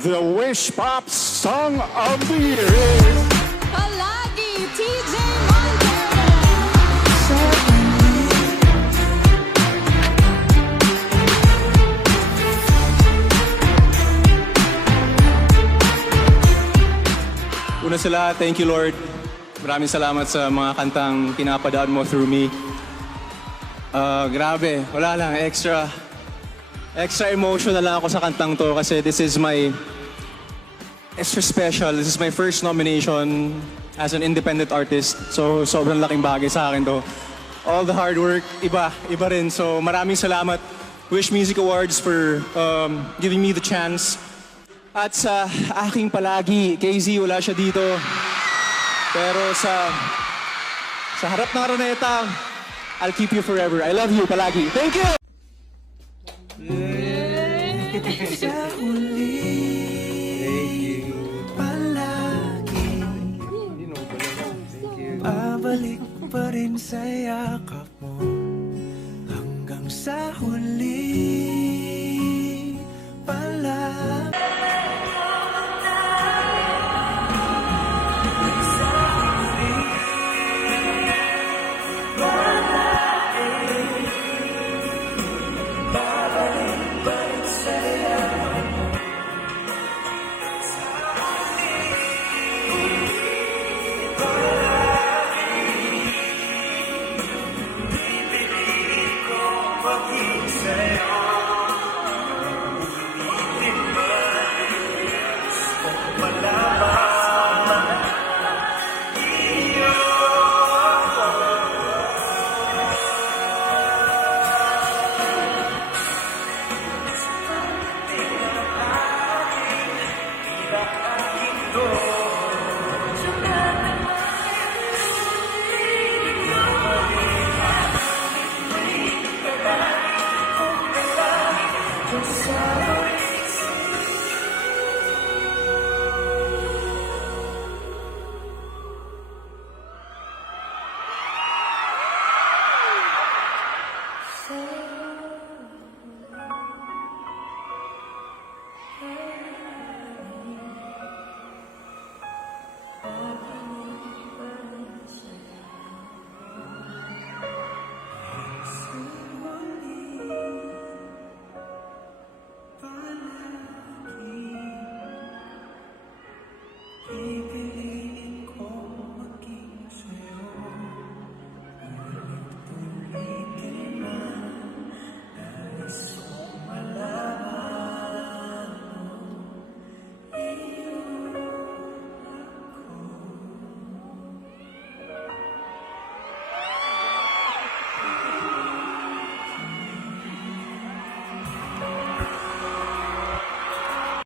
the Wish Pop Song of the Year. Palagi, TJ Montero. Una sa lahat, thank you Lord. Maraming salamat sa mga kantang pinapadaan mo through me. Grabe, wala lang, extra emotional lang ako sa kantang to kasi this is my extra special. This is my first nomination as an independent artist. So, sobrang laking bagay sa akin to. All the hard work, iba rin. So, maraming salamat Wish Music Awards for giving me the chance. At sa aking palagi, KZ, wala siya dito. Pero sa harap ng Araneta, I'll keep you forever. I love you palagi. Thank you! Sa huli, palagi babalik pa rin sa yakap mo hanggang sa huli.